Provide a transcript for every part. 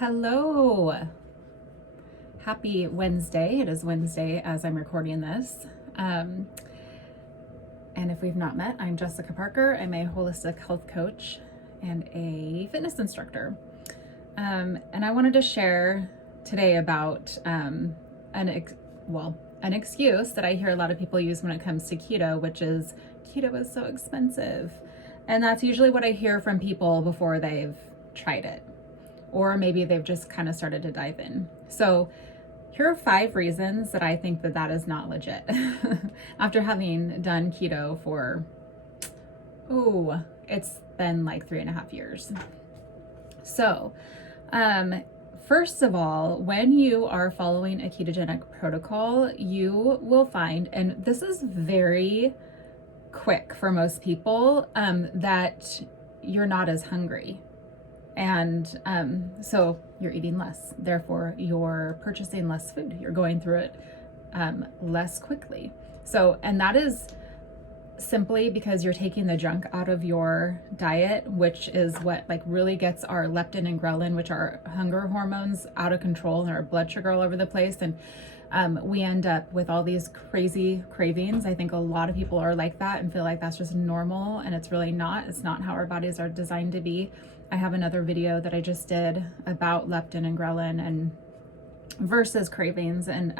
Hello. Happy Wednesday. It is Wednesday as I'm recording this. And if we've not met, I'm Jessica Parker. I'm a holistic health coach and a fitness instructor. And I wanted to share today about an excuse that I hear a lot of people use when it comes to keto, which is keto is so expensive. And that's usually what I hear from people before they've tried it, or maybe they've just kind of started to dive in. So here are 5 reasons that I think that is not legit. After having done keto for, it's been like 3.5 years. So, first of all, when you are following a ketogenic protocol, you will find, and this is very quick for most people, that you're not as hungry. And so you're eating less, therefore you're purchasing less food. You're going through it less quickly. So, and that is simply because you're taking the junk out of your diet, which is what like really gets our leptin and ghrelin, which are hunger hormones, out of control, and our blood sugar all over the place. And we end up with all these crazy cravings. I think a lot of people are like that and feel like that's just normal, and it's really not. It's not how our bodies are designed to be. I have another video that I just did about leptin and ghrelin and versus cravings, and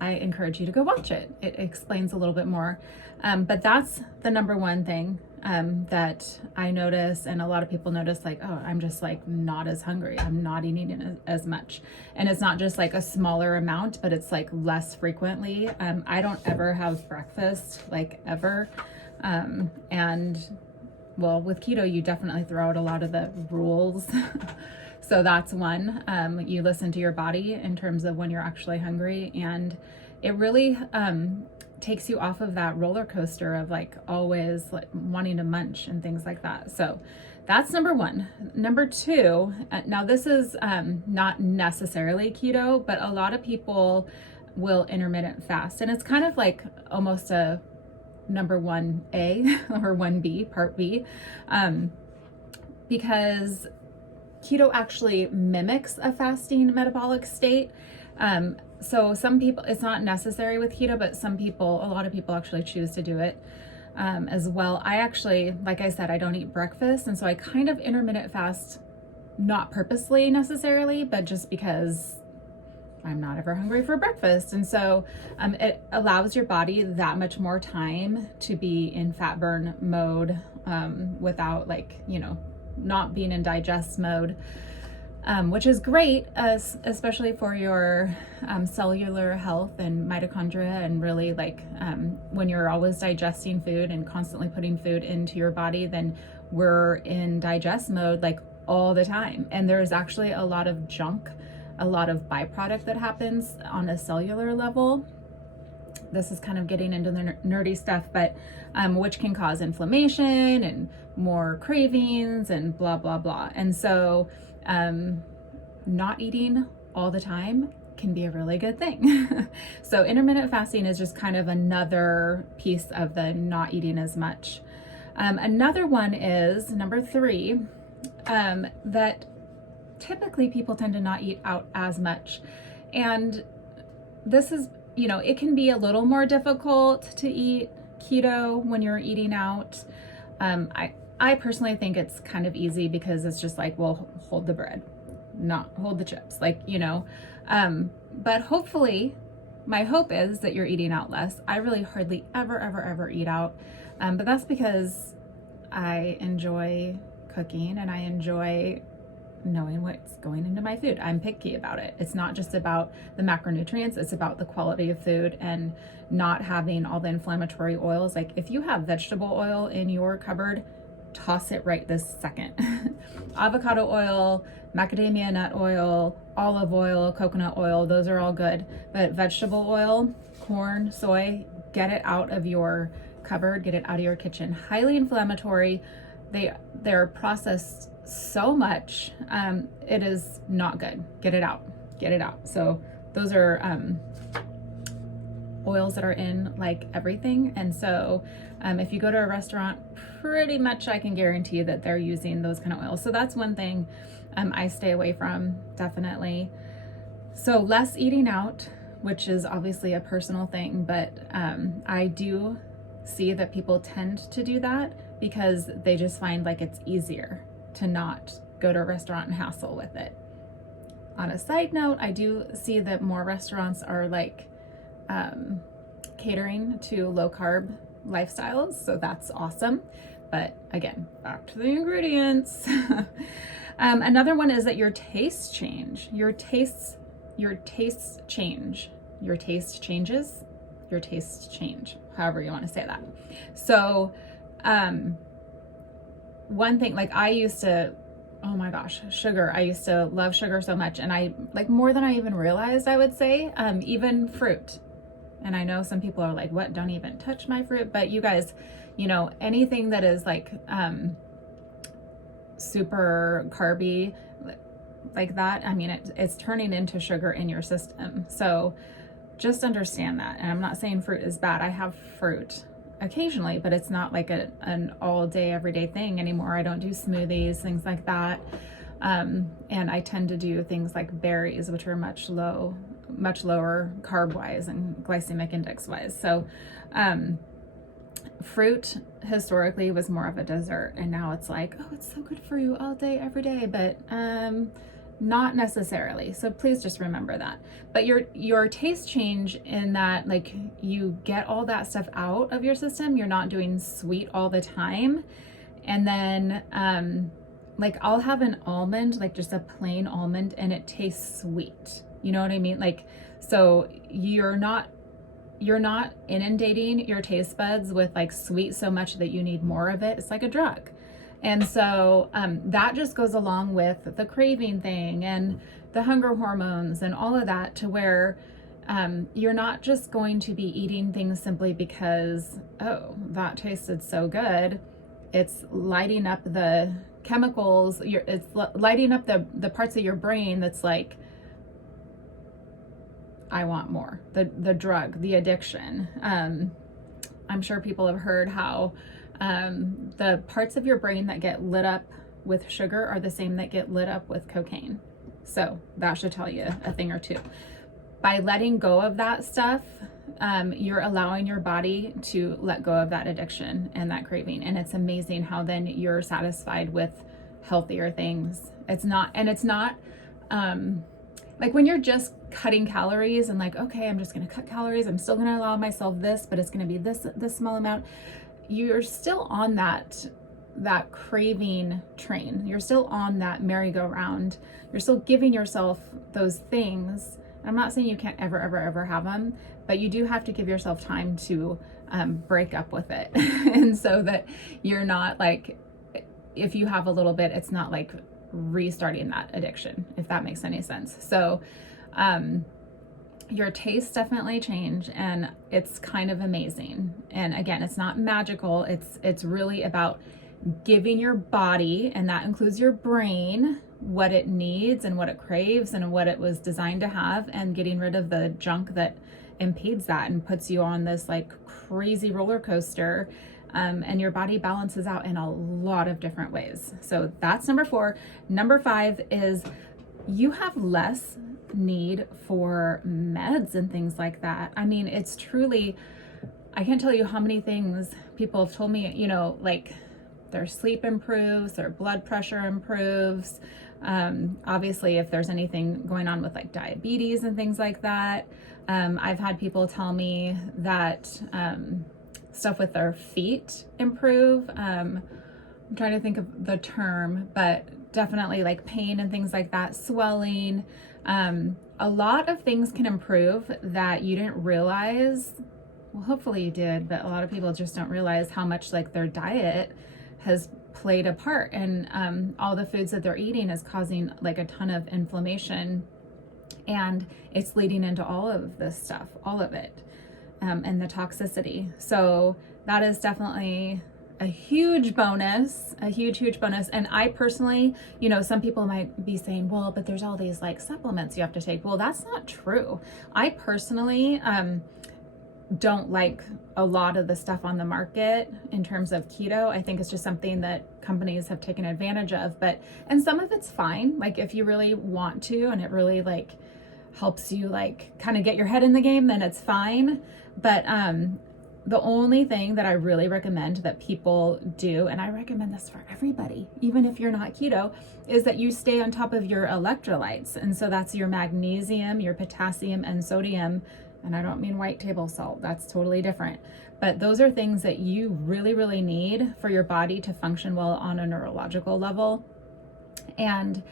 I encourage you to go watch it. It explains a little bit more. But that's the number one thing that I notice, and a lot of people notice, like, oh, I'm just like not as hungry. I'm not eating as much. And it's not just like a smaller amount, but it's like less frequently. I don't ever have breakfast, like ever. And well, with keto, you definitely throw out a lot of the rules. So that's one. You listen to your body in terms of when you're actually hungry, and it really takes you off of that roller coaster of like always like wanting to munch and things like that. So that's number one. Number two, now this is not necessarily keto, but a lot of people will intermittent fast, and it's kind of like almost a number 1A or 1B, part B, because keto actually mimics a fasting metabolic state. So some people, it's not necessary with keto, but a lot of people actually choose to do it as well. I actually, like I said, I don't eat breakfast, and so I kind of intermittent fast, not purposely necessarily, but just because I'm not ever hungry for breakfast. And so it allows your body that much more time to be in fat burn mode without not being in digest mode, which is great, especially for your cellular health and mitochondria, and really when you're always digesting food and constantly putting food into your body, then we're in digest mode like all the time. And there's actually a lot of junk, a lot of byproduct that happens on a cellular level. This is kind of getting into the nerdy stuff, but which can cause inflammation and more cravings and blah, blah, blah. And so not eating all the time can be a really good thing. So intermittent fasting is just kind of another piece of the not eating as much. Another one is number 3, that typically people tend to not eat out as much. And this is, it can be a little more difficult to eat keto when you're eating out. I personally think it's kind of easy because it's just like, well, hold the bread, not hold the chips, but hopefully my hope is that you're eating out less. I really hardly ever eat out. But that's because I enjoy cooking and I enjoy knowing what's going into my food. I'm picky about it. It's not just about the macronutrients, it's about the quality of food and not having all the inflammatory oils. Like if you have vegetable oil in your cupboard, toss it right this second. Avocado oil, macadamia nut oil, olive oil, coconut oil, those are all good. But vegetable oil, corn, soy, get it out of your cupboard, get it out of your kitchen. Highly inflammatory. They're processed so much, it is not good. Get it out. So those are oils that are in like everything. And so if you go to a restaurant, pretty much I can guarantee that they're using those kind of oils. So that's one thing I stay away from, definitely. So less eating out, which is obviously a personal thing, but I do see that people tend to do that because they just find like it's easier to not go to a restaurant and hassle with it. On a side note, I do see that more restaurants are like catering to low carb lifestyles, so that's awesome. But again, back to the ingredients. Another one is that your tastes change. Your tastes change. Your taste changes. Your tastes change. However you want to say that. So, one thing, like I used to, oh my gosh, sugar. I used to love sugar so much, and I like more than I even realized, I would say, even fruit. And I know some people are like, what, don't even touch my fruit. But you guys, you know, anything that is like super carby like that, I mean, it's turning into sugar in your system. So just understand that. And I'm not saying fruit is bad. I have fruit occasionally, but it's not like an all day, everyday thing anymore. I don't do smoothies, things like that. And I tend to do things like berries, which are much lower carb wise and glycemic index wise. So, fruit historically was more of a dessert, and now it's like, oh, it's so good for you all day, every day, but, not necessarily. So please just remember that. But your taste change in that, like, you get all that stuff out of your system. You're not doing sweet all the time. And then, like I'll have an almond, like just a plain almond, and it tastes sweet. You know what I mean? Like, so you're not inundating your taste buds with like sweet so much that you need more of it. It's like a drug. And so that just goes along with the craving thing and the hunger hormones and all of that, to where you're not just going to be eating things simply because, oh, that tasted so good. It's lighting up the chemicals. It's lighting up the parts of your brain that's like, I want more. The drug, the addiction. I'm sure people have heard how the parts of your brain that get lit up with sugar are the same that get lit up with cocaine. So that should tell you a thing or two. By letting go of that stuff, you're allowing your body to let go of that addiction and that craving. And it's amazing how then you're satisfied with healthier things. It's not like when you're just cutting calories and like, okay, I'm just going to cut calories. I'm still going to allow myself this, but it's going to be this small amount. You're still on that craving train. You're still on that merry-go-round. You're still giving yourself those things. I'm not saying you can't ever have them, but you do have to give yourself time to break up with it. And so that you're not like, if you have a little bit, it's not like restarting that addiction, if that makes any sense. So your tastes definitely change, and it's kind of amazing. And again, it's not magical. It's really about giving your body, and that includes your brain, what it needs and what it craves and what it was designed to have, and getting rid of the junk that impedes that and puts you on this like crazy roller coaster. And your body balances out in a lot of different ways. So that's number 4. Number 5 is you have less need for meds and things like that. I mean, it's truly, I can't tell you how many things people have told me, you know, like their sleep improves, their blood pressure improves. Obviously, if there's anything going on with like diabetes and things like that. I've had people tell me that stuff with their feet improve. I'm trying to think of the term, but definitely like pain and things like that, swelling. A lot of things can improve that you didn't realize. Well, hopefully you did, but a lot of people just don't realize how much like their diet has played a part, and all the foods that they're eating is causing like a ton of inflammation, and it's leading into all of this stuff, all of it. And the toxicity. So that is definitely a huge bonus, a huge bonus. And I personally, you know, some people might be saying, well, but there's all these like supplements you have to take. Well, that's not true. I personally, don't like a lot of the stuff on the market in terms of keto. I think it's just something that companies have taken advantage of, and some of it's fine. Like if you really want to, and it really like helps you like kind of get your head in the game, then it's fine. But the only thing that I really recommend that people do, and I recommend this for everybody, even if you're not keto, is that you stay on top of your electrolytes. And so that's your magnesium, your potassium, and sodium. And I don't mean white table salt, that's totally different. But those are things that you really, really need for your body to function well on a neurological level. And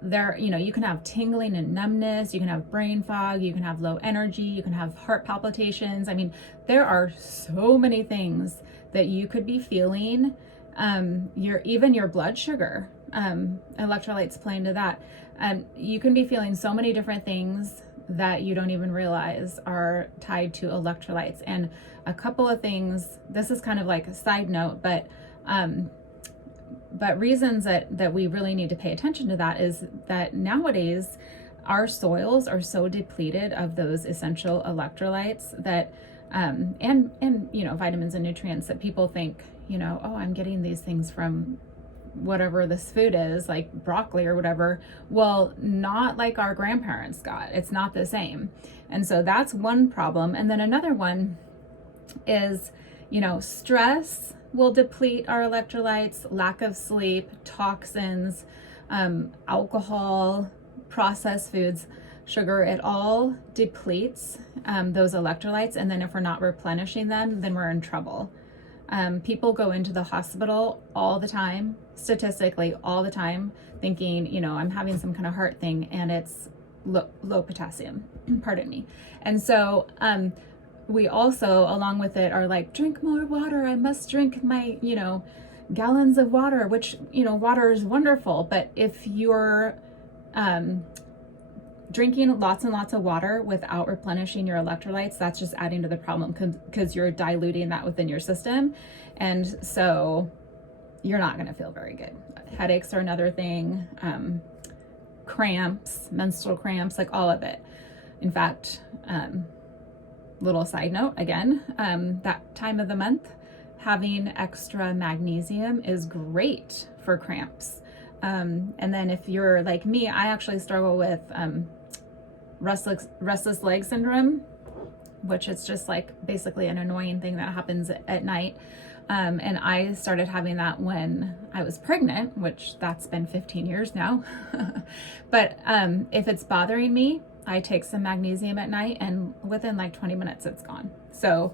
there, you know, you can have tingling and numbness, you can have brain fog, you can have low energy, you can have heart palpitations. I mean, there are so many things that you could be feeling. Even your blood sugar, electrolytes play into that. You can be feeling so many different things that you don't even realize are tied to electrolytes. And a couple of things, this is kind of like a side note, but reasons that we really need to pay attention to that is that nowadays our soils are so depleted of those essential electrolytes that and you know, vitamins and nutrients, that people think, you know, oh, I'm getting these things from whatever this food is, like broccoli or whatever. Well, not like our grandparents got. It's not the same. And so that's one problem. And then another one is, you know, stress will deplete our electrolytes, lack of sleep, toxins, alcohol, processed foods, sugar. It all depletes those electrolytes. And then if we're not replenishing them, then we're in trouble. People go into the hospital all the time, statistically all the time, thinking, you know, I'm having some kind of heart thing, and it's low potassium, pardon me. And so we also, along with it, are like, drink more water. I must drink my, you know, gallons of water, which, you know, water is wonderful. But if you're drinking lots and lots of water without replenishing your electrolytes, that's just adding to the problem, because you're diluting that within your system. And so you're not going to feel very good. Headaches are another thing, cramps, menstrual cramps, like all of it. In fact, little side note again, that time of the month, having extra magnesium is great for cramps. And then if you're like me, I actually struggle with restless leg syndrome, which is just like basically an annoying thing that happens at night. And I started having that when I was pregnant, which that's been 15 years now. But if it's bothering me, I take some magnesium at night, and within like 20 minutes, it's gone. So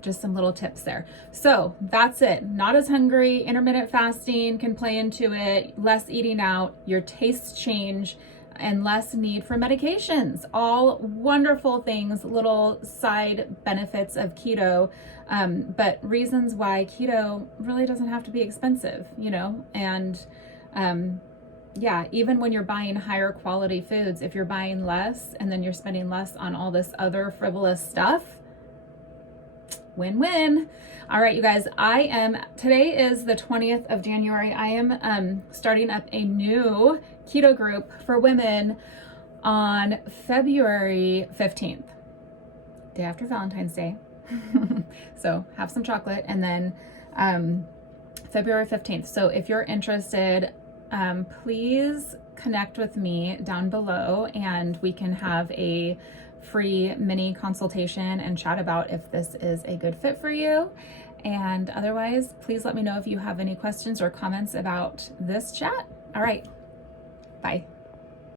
just some little tips there. So that's it. Not as hungry, intermittent fasting can play into it, less eating out, your tastes change, and less need for medications. All wonderful things, little side benefits of keto, but reasons why keto really doesn't have to be expensive, you know? And yeah, even when you're buying higher quality foods, if you're buying less and then you're spending less on all this other frivolous stuff, win-win. All right, you guys, today is the 20th of January. I am starting up a new keto group for women on February 15th, day after Valentine's Day. So have some chocolate, and then February 15th. So if you're interested, please connect with me down below, and we can have a free mini consultation and chat about if this is a good fit for you. And otherwise, please let me know if you have any questions or comments about this chat. All right, bye.